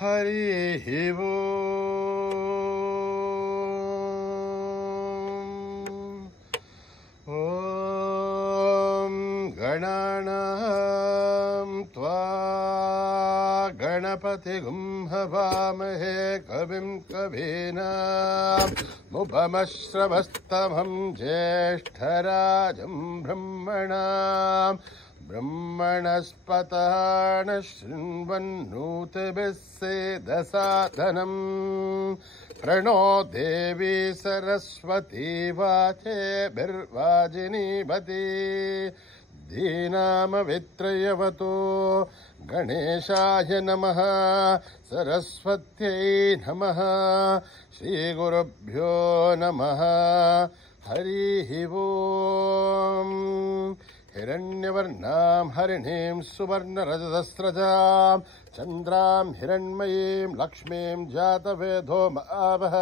हरिः ॐ गणानां त्वा गणपतिगुं हवामहे कविं कवीनामुपमश्रवस्तमं ज्येष्ठराजं ब्रह्मणस्पतः शृण्वन्नोतिभिः सेदसादनम् प्रणो देवी सरस्वती वाचेभिर्वाजिनीवती धीनामवित्रयवतो गणेशाय नमः सरस्वत्यै नमः श्रीगुरुभ्यो नमः हरिः ओम् हिरण्यवर्णां हरिणीं सुवर्णरजतस्रजां चन्द्रां हिरण्मयीं लक्ष्मीं जातवेदो महावः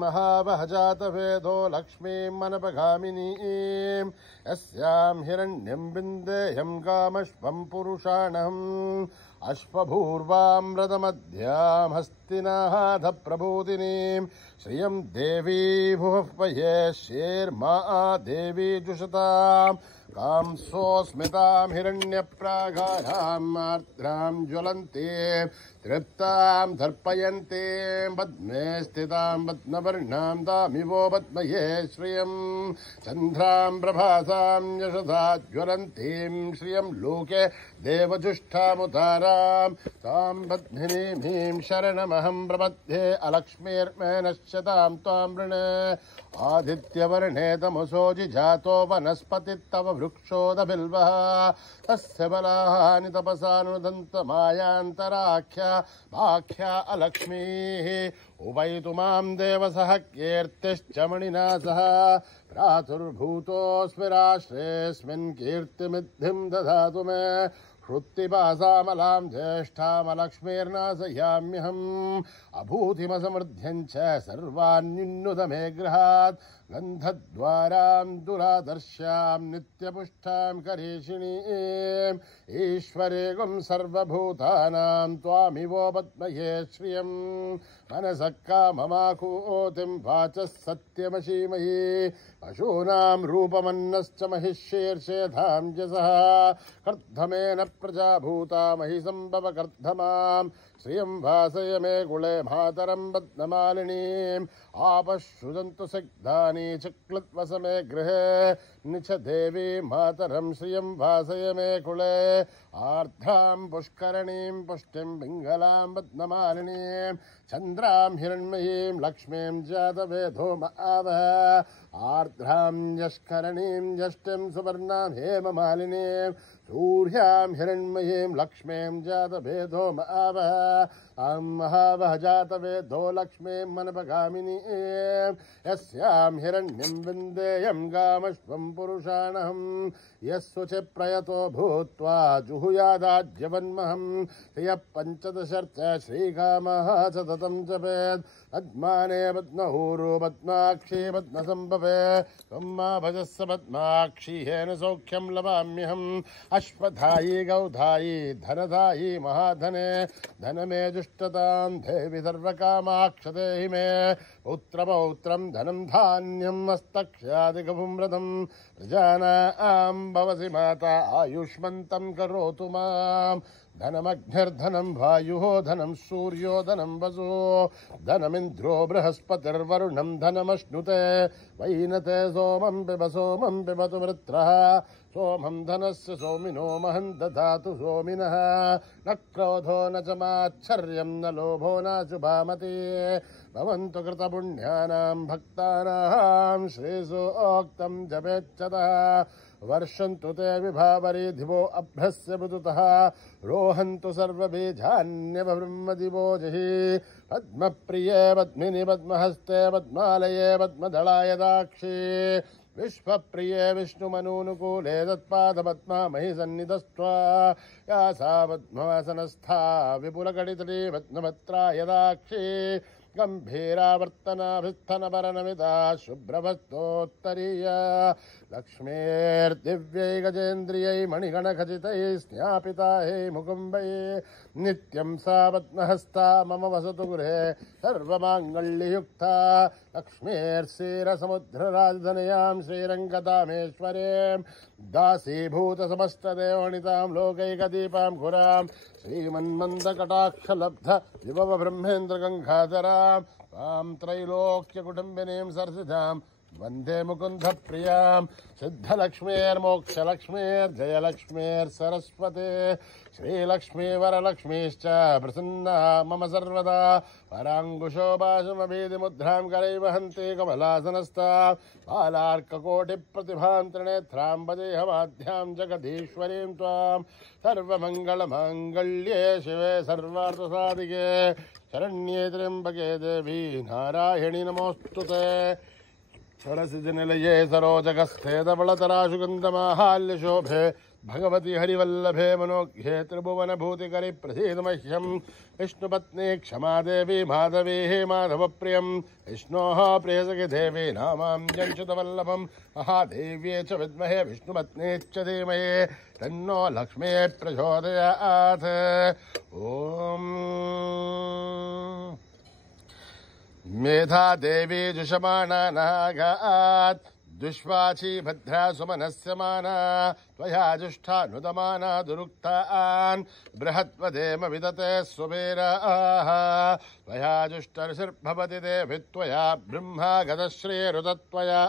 महावः जातवेदो लक्ष्मीं मनपगामिनीं यस्यां हिरण्यं विन्देयं कामश्वं पुरुषाणम् अश्वभूर्वां रथमध्यां हस्तिनाथप्रबोधिनीं श्रियं देवी भुवः पये शेर्मा देवी जुषताम् कांसोऽस्मितां हिरण्यप्रागाराम् आर्द्रां ज्वलन्तीं तृप्तां दर्पयन्तीं पद्मे स्थितां पद्मवर्णां तामिवो पद्मये श्रियं चन्द्रां प्रभासां यशसा ज्वलन्तीं श्रियं लोके देवजुष्ठामुतारां तां पद्मिनीं शरणमहं प्रपद्ये अलक्ष्मीर्मेनश्यतां त्वां वृणे आदित्यवर्णे तमसोऽजि जातो वनस्पतिस्तव वृक्षोदबिल्वः तस्य बलानि तपसानुदन्तमायान्तराख्या भाख्या अलक्ष्मीः उभयतु मां देवसः कीर्तिश्च मणिना सह प्रातुर्भूतोऽस्मि राष्ट्रेऽस्मिन् कीर्तिमिद्धिं ददातु मे श्रुत्तिपासामलां ज्येष्ठामलक्ष्मीर्नाशयाम्यहम् अभूतिमसमृद्ध्यं च सर्वान्युन्नुत मे गृहात् गन्धद्वारां दुरादर्श्यां नित्यपुष्टां करीषिणीम् ईश्वरेगुं सर्वभूतानां त्वामिवो पद्मये श्रियम् मनसः काममाकूतिं वाचः सत्यमशीमयि पशूनां रूपमन्नश्च महिषीर्षेधां यशः कर्धमेन प्रजा भूता महि सम्भव कर्धमां श्रियं भासय मे कुले मातरं पद्ममालिनीम् आपश्रुजन्तु सिग्धानि चक्लद्वस मे गृहे निच देवी मातरं श्रियं भासय मे कुले आर्द्रां पुष्करणीं पुष्टिं पिङ्गलां पद्ममालिनीं चन्द्रां हिरण्मयीं लक्ष्मीं जातवेदो महावः आर्द्रां यष्करणीं यष्टिं सुवर्णां हेममालिनीं सूर्यां हिरण्मयीं लक्ष्मीं जातवेदो महावः महावः जातवेदो लक्ष्मीं मनपगामिनीं यस्यां हिरण्यं विन्देयं गामश्वं पुरुषाणहम् यस्सुचि प्रयतो भूत्वा जुहुयादाज्यवन्महं श्रियः पञ्चदशर्च श्रीकामः सततं जपेत् पद्माने पद्महूरो पद्माक्षी पद्मसम्भवे त्वम्मा भजस्स पद्माक्षी येन सौख्यं लभाम्यहम् अश्वधायी गौधायी धनधायी महाधने धनमे जुष्टतां देवि सर्वकामाक्षतेहि मे पुत्रपौत्रं धनं धान्यं हस्तक्ष्यादिकं व्रतं प्रजानां भवसि माता आयुष्मन्तं करोतु मां धनमग्निर्धनं वायुः धनं सूर्यो धनं वसो धनमिन्द्रो बृहस्पतिर्वरुणं धनमश्नुते वैनते सोमं पिबतु वृत्रः सोमं धनस्य सोमिनो महं दधातु सोमिनः न क्रोधो न च माच्छर्यं न लोभो न शुभामति भवन्तु कृतपुण्यानां भक्तानां श्रीसोक्तं जपेच्छतः वर्षन्तु ते विभावरी दिवो अभ्यस्य बुधुतः रोहन्तु सर्वबीजान्यब्रह्मदिवो जहि पद्मप्रिये पद्मिनि पद्महस्ते पद्मालये पद्मदलाय दाक्षी विश्वप्रिये विष्णुमनूनुकूले तत्पादपद्मा महि सन्निधस्त्वा या सा पद्मासनस्था विपुलकटितटी पद्मपत्रा यदाक्षी गम्भीरावर्तनाभिस्थनपरनमिता शुभ्रभस्तोत्तरीया लक्ष्मीर्दिव्यै गजेन्द्रियै मणिगणखचितैः स्न्यापिता हे मुकुम्बये नित्यं सा पद्महस्ता मम वसतु गृहे सर्वमाङ्गल्ययुक्ता लक्ष्मीर्षीरसमुद्रराजधनयां श्रीरङ्गतामेश्वरीं दासीभूतसमस्तदेवनितां लोकैकदीपां खुरां श्रीमन्मन्दकटाक्षलब्ध विभवब्रह्मेन्द्रगङ्गाधरां तां त्रैलोक्यकुटुम्बिनीं सरसिजां वन्दे मुकुन्दप्रियां सिद्धलक्ष्मीर्मोक्षलक्ष्मीर्जयलक्ष्मीर्सरस्वती श्रीलक्ष्मीवरलक्ष्मीश्च प्रसन्ना मम सर्वदा पराङ्कुशोपाशमभीतिमुद्रां करैवहन्ति कमलासनस्था बालार्ककोटिप्रतिभां त्रिनेत्रां वदेहमाध्यां जगदीश्वरीं त्वां सर्वमङ्गलमाङ्गल्ये शिवे सर्वार्थसाधिके शरण्ये त्र्यम्बके देवी नारायणि नमोऽस्तुते सरसिजनिलये सरोजगस्थेदवळतराशुगन्धमाहाल्यशोभे भगवति हरिवल्लभे मनोज्ञे त्रिभुवनभूतिकरि प्रसीदमह्यं विष्णुपत्नी क्षमा देवी माधवी हे माधवप्रियं विष्णोः प्रियसखि देवी नामाञ्जंशुतवल्लभं महादेव्ये च विद्महे विष्णुपत्नी च धीमहि तन्नो लक्ष्मी प्रचोदयात् ॐ मेधा देवी जुषमाना नागात् दुष्वाची भद्रा सुमनस्य माना त्वया जुष्ठानुदमाना दुरुक्तान् बृहत्वदेम विदते सुबेराः त्वया जुष्टऋषिर्भवति देवि त्वया ब्रह्मा गतश्रीरुतत्वया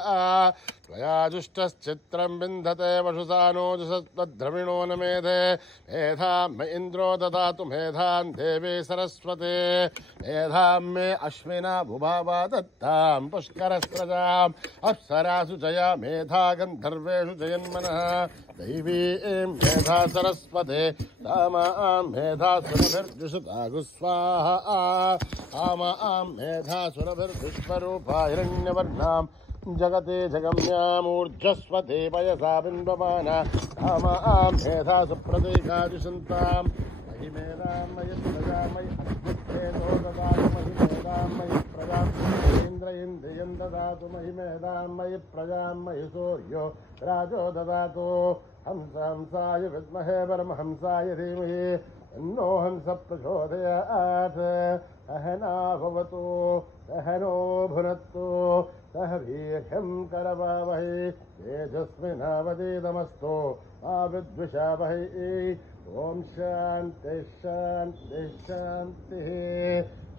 त्वया जुष्टश्चित्रं विन्दते वशुसानोजुषद्रविणो न मेधे मेधां मे इन्द्रो ददातु मेधां देवी सरस्वती मेधां मे अश्विना भुभावा दत्तां पुष्करस्रजाम् अप्सरासु जया मेधा गन्धर्वेषु जयन्मनः दैवी मेधा सरस्वते तामां मेधा सुरभिर्जुषुता गुस्वाहा तामां मेधा सुरभिर्विश्वरूपा हिरण्यवर्णां जगते जगम्यामूर्जस्वते पयसा बिम्बमाना तामां मेधा सुप्रतीकाजुषन्तां मयि मेधां मयि प्रजां मयि अग्निप्रेतो ददातु मयि मेधां मयि प्रजां इन्द्र इन्द्रियं ददातु मयि मेधां मयि प्रजां मयि सूर्यो राजो ददातु हंसाय विद्महे परमहंसाय धीमहि तन्नो हंसः प्रचोदयात् सहना भवतु सहनो भुनक्तु सह वीर्यं करवावहै तेजस्विनावधीतमस्तु मा विद्विषावहै ॐ शान्तिः शान्तिः शान्तिः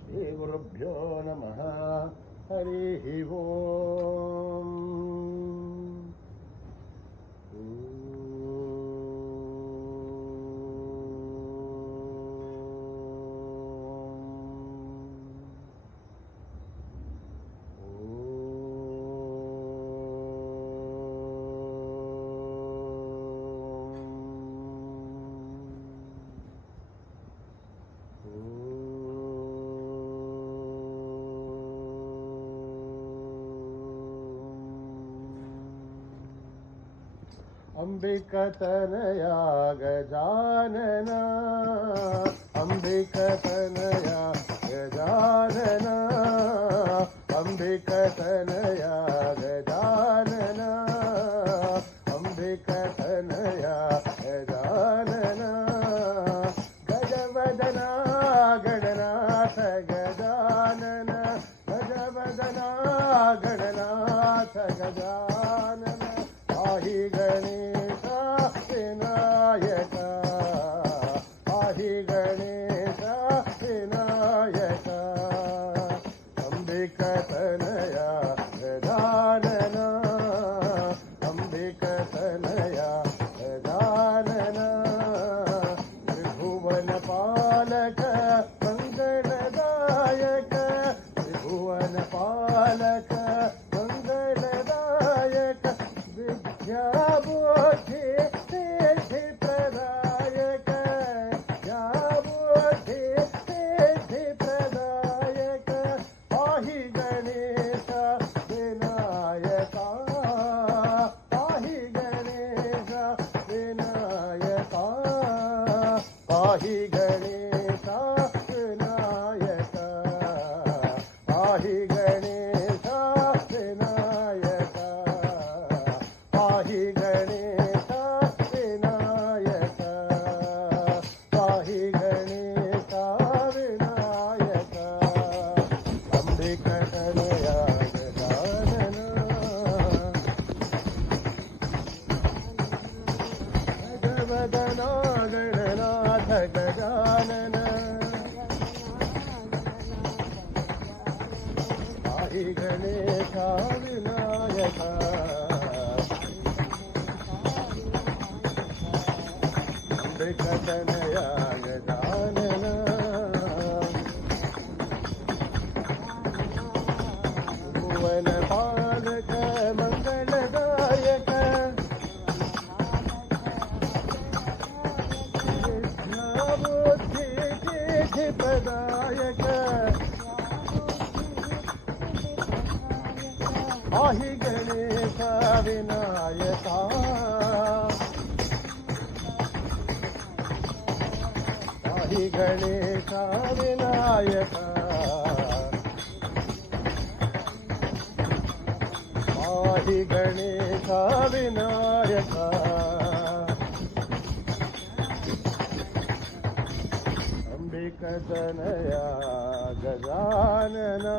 श्रीगुरुभ्यो नमः हरिः ओम् अंबिकतनया गजानना अंबिकतनया गजानना अंबिकतनया गजानना अंबिकतनया गजानना गजवदना गणनाथ गजानना गजवदना गणनाथ गजानना पाहि गणेश विनायक पाहि गणेश विनायक अंबिकतनया गजानना अंबिकतनया गजानना त्रिभुवन पालक मंगलदायक त्रिभुवन पालक मंगलदायक विद्या बुद्धि सिद्धि प्रदायक विद्या बुद्धि सिद्धि प्रदायक पाहि गणेश विनायका पाहि गणेश विनायका पाहि गणेश विनायका पाहि गणेश गणेशा विनायका अंबिकतनया गजानना भुवन पालक मंगलदायक विद्याबुद्धि प्रदायक आहि गणेशा विनायका आहि गणेशा विनायका आहि गणेशा विनायका अंबिकतनया गजानना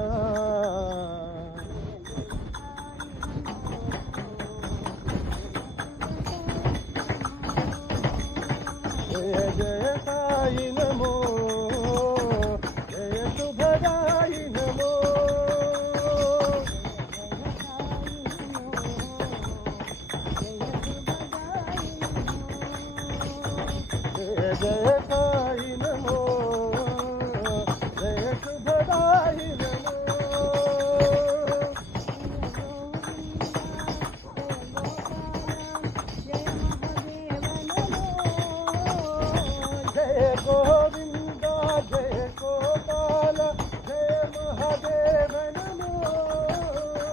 जय जय साई नमो जय शुभदाई नमो जय जय साई नमो जय शुभदाई नमो जय गोविंदा जय गोपाल जय महादेव नमो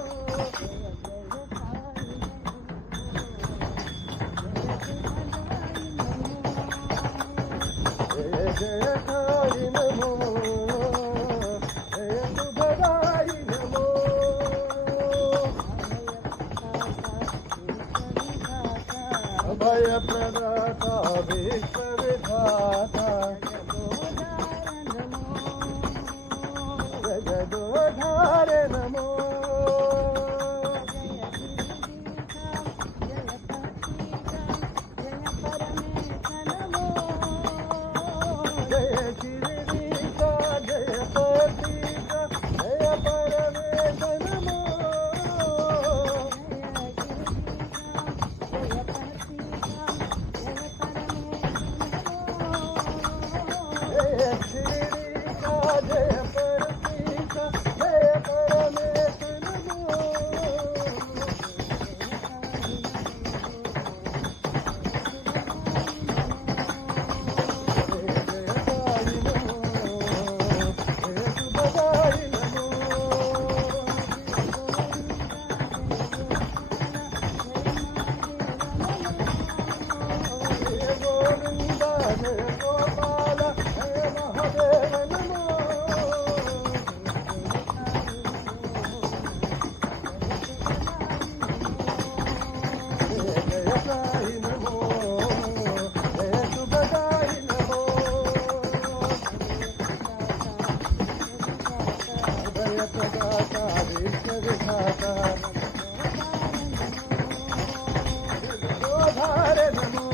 जय जय साई नमो जय शुभदाई नमो अभय प्रदाता विश्व विधाता जगदोधार नमो जय शिरीडीसा जय पतीसा जय परमेश नमो जय शिरीडीसा जय पतीसा जय परमेश नमो जय जय साई नमो जय शुभदाई नमो जय गोविंदा जय गोपाल जय महादेव नमो जय जय साई नमो जय शुभदाई नमो अभय प्रदाता विश्व विधाता जगदोधार नमो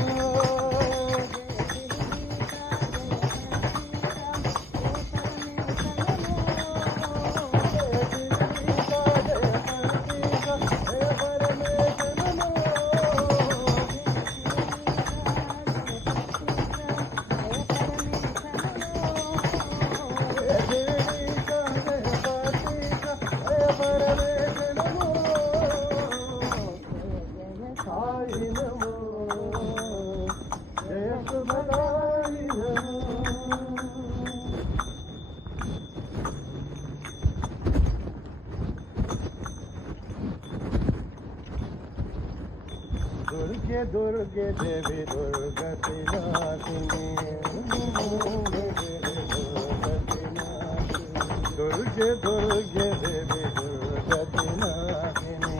जय शिरीडीसा जय पतीसा जय परमेश नमो जय शिरीडीसा जय पतीसा जय परमेश नमो साई नमो जय शुभदाई नमो दुर्गे दुर्गे देवी दुर्गति नाशिनी दुर्गे दुर्गे देवी दुर्गति नाशिनी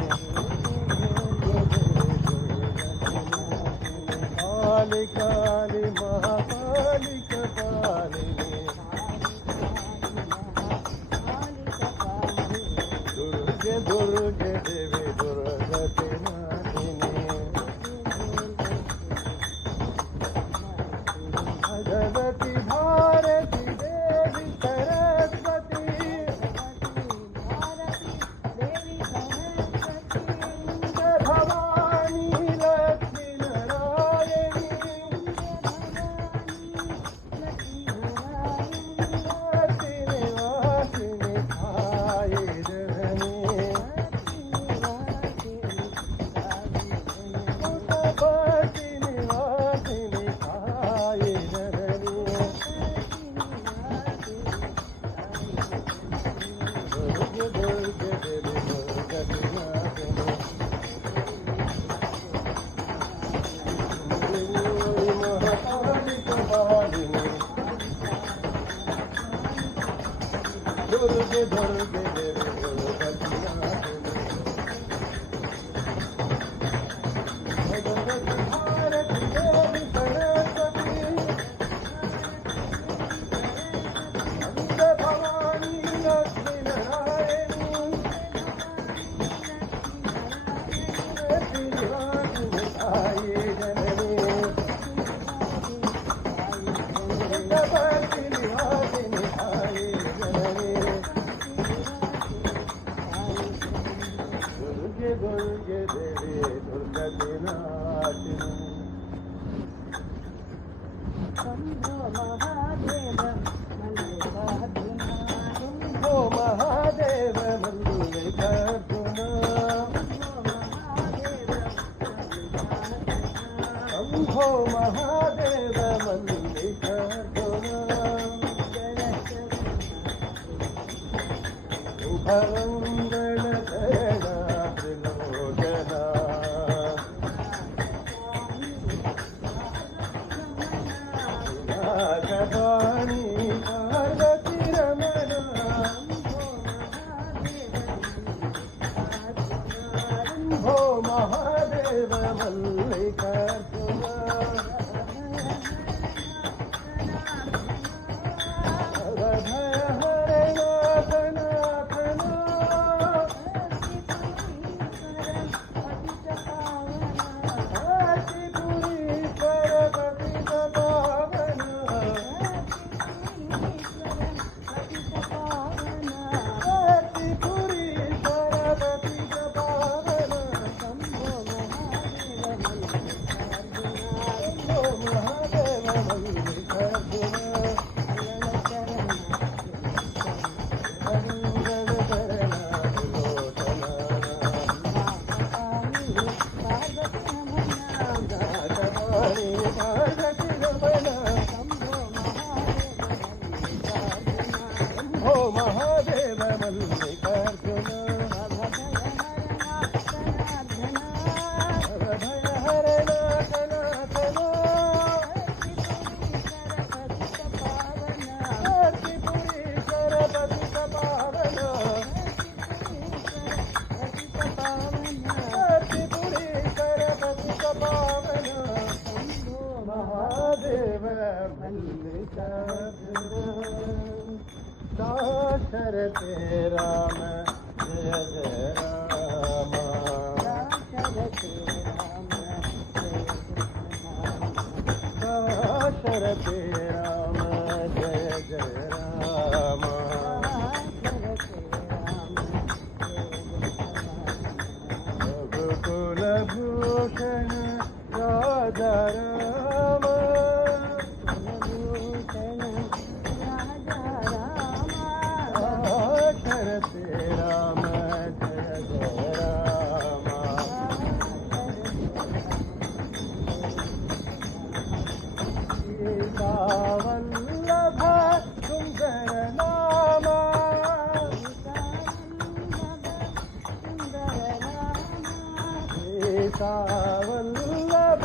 काली काली महाकालिक पालिनी दुर्गे दुर्गे देवी दुर्गति नाशिनी भगवती भारती देवी सरस्वती दुर्गे दुर्गे देवी दुर्गति नाशिनी भगवती भारती देवी सरस्वती वंदे भवानी लक्ष्मी नारायणी श्रीनिवासिनी साई जननी जगदम्बिके निवासिनी साई जननी दुर्गे दुर्गे देवी दुर्गति नाशिनी शंभो महादेव शंभो महादेव मल्लिकार्जुन शंभो महादेव मल्लिकार्जुन शुभमङ्गल करणा त्रिलोचना नागवाणी पार्वती रमणा शंभो महादेव मल्लिकार्जुन अभय हरे नाथ नाथ आरतीपुरीश्वर पतित पावन आरतीपुरीश्वर पतित पावन शंभो महादेव मल्लिकार्जुन मंगल करणा त्रिलोचना नागवाणी पार्वती रमणा शंभो महादेव मल्लिकार्जुन अभय हरे नाथ नाथ आरतीपुरीश्वर पतित पावन आरतीपुरीश्वर पतित पावन महादेव मल्लिकार्जुन दाशरथे राम जय जय राम दाशरथे राम जय जय राम रघुकुल भूषण राजा राम दाशरथे राम जय जय राम सीता वल्लभ सुंदर नाम सीता वल्लभ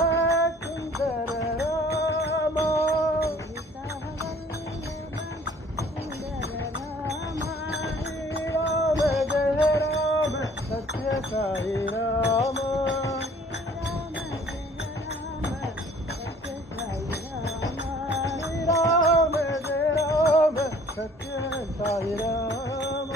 सुंदर राम राम जय राम सत्य साई राम राम जय राम सत्य साई राम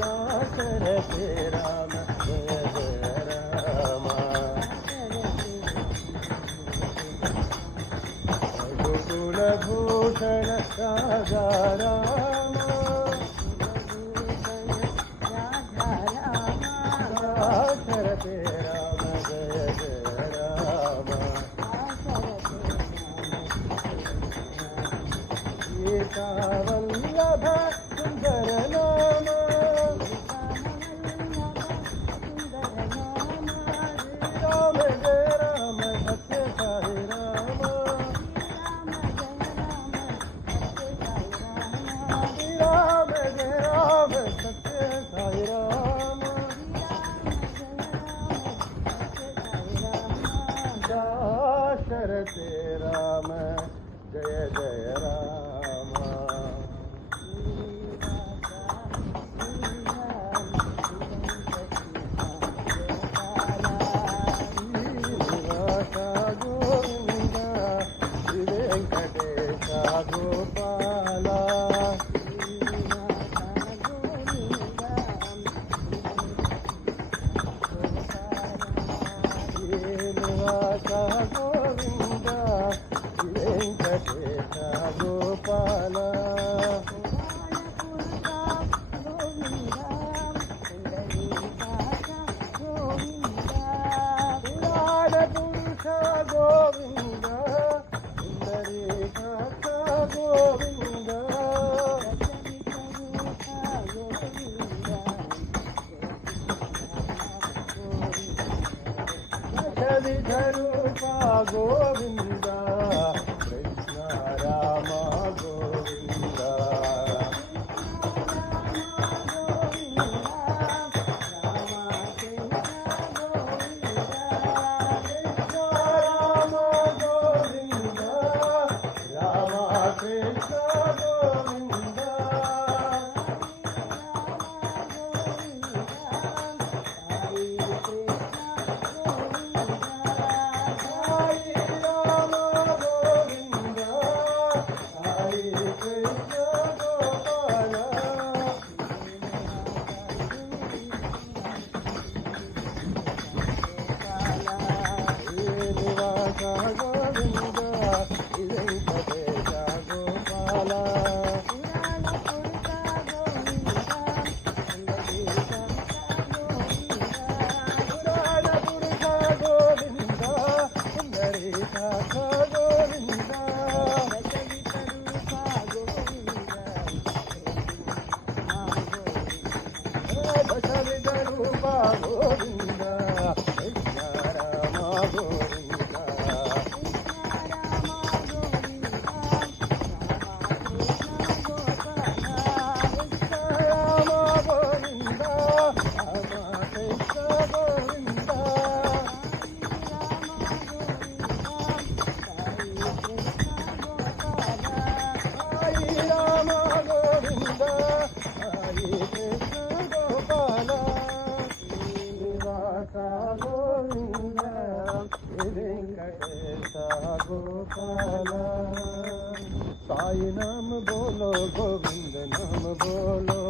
दाशरथे राम जय जय राम रघुकुल भूषण राजा राम दाशरथे राम जय जय राम सीता वल्लभ सुंदर नाम राम जय राम सत्य साई राम राम जय राम सत्य साई राम दाशरथे राम जय जय राम श्रीनिवास गोविंद श्री वेंकटेश गोपाल श्रीनिवास गोविंद श्री वेंकटेश गोपाल पुराण पुरुष गोविंद पुंडरीकाक्ष गोविंद दशविधरूपा गोविंद कृष्ण राम गोविंद राम गोविंद राम कृष्ण गोविंद हरि राम गोविंद हरि कृष्ण गोपाल श्रीनिवास गोविंद श्री वेंकटेश गोपाल पुराण पुरुष गोविंद पुंडरीकाक्ष गोविंद दशविधरूपा गोविंद कृष्ण राम गोविंद राम गोविंद राम कृष्ण गोविंद हरि राम गोविंद हरि कृष्ण गोपाल श्रीनिवास गोविंद श्री वेंकटेश गोपाल साई नाम बोलो गोविंद नाम बोलो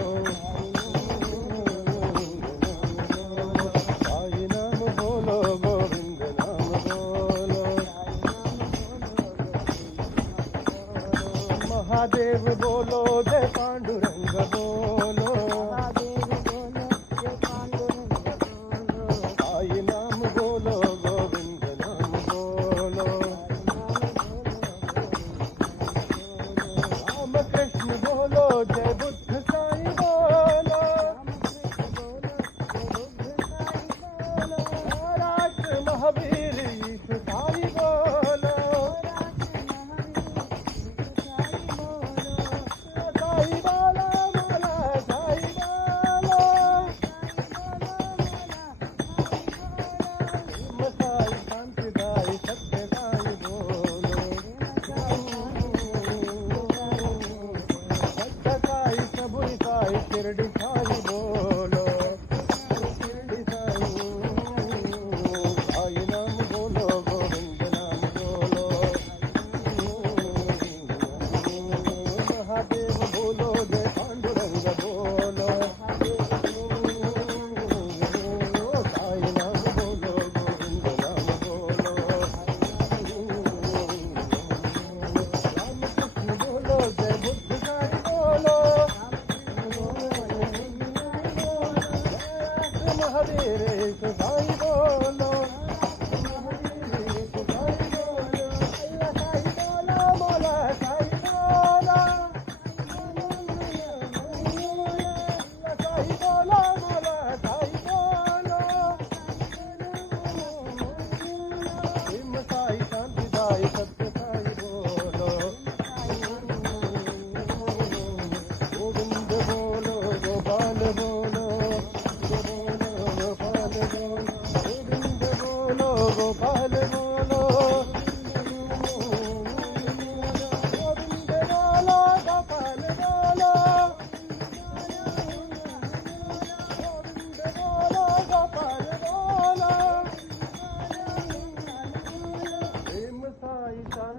साई नाम बोलो गोविंद नाम बोलो महादेव बोलो जय पांडुरंग बोलो साई नाम बोलो गोविंद नाम बोलो राम कृष्ण बोलो जय बुद्ध साई बोलो राष्ट्र महावीर ईश साई बोलो साई बोलो बोला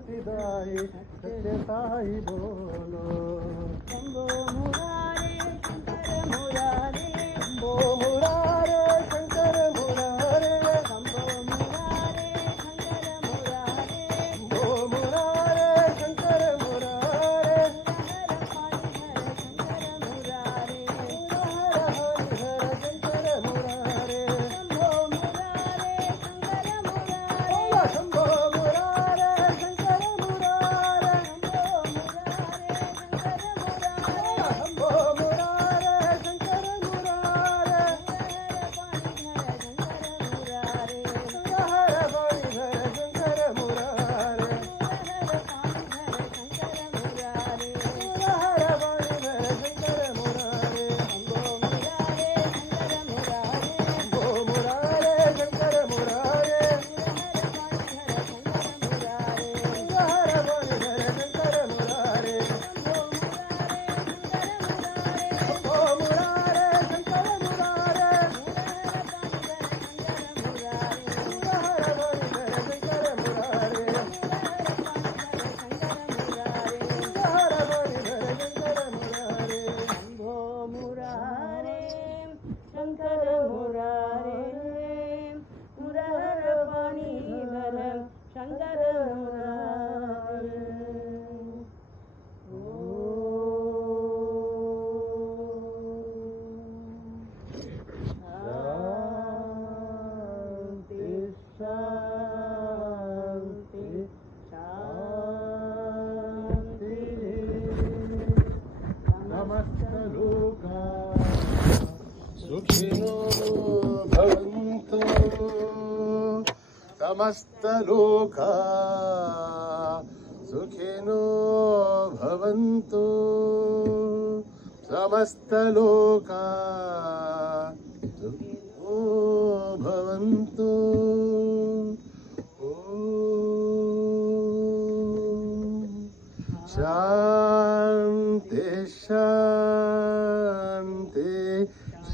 मुक्तिदायी सत्य साई बोलो शंभो मुरारे शंकर मुरारे शंभो मुरारे शंकर मुरारे शंभो मुरारे शंकर मुरारे शंभो मुरारे शंकर मुरारे हर हर पाणी हर शंकर मुरारे शंभो मुरारे शंकर मुरारे शंभो मुरारे शंकर मुरारे हर पाणी हर शंकर मुरारे हर पाणी हर शंकर मुरारे हर पाणी हर शंकर मुरारे शंभो मुरारे शंकर मुरारे हर पाणी हर शंकर मुरारे शंभो मुरारे शंकर मुरारे हर पाणी हर शंकर मुरारे हर पाणी हर शंकर मुरारे शंभो मुरारे शंकर मुरारे मुरहर पाणी हर शंकर मुरारे शांति शांति नमस्तलोका सुखिनो भवन्तु समस्तलोका सुखिनो भवन्तु समस्तलोका सुखिनो भवन्तु ॐ शान्ति शान्ति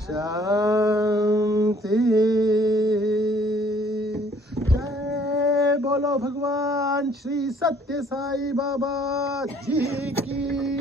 शान्ति जय बोलो भगवान श्री सत्य साई बाबा जी की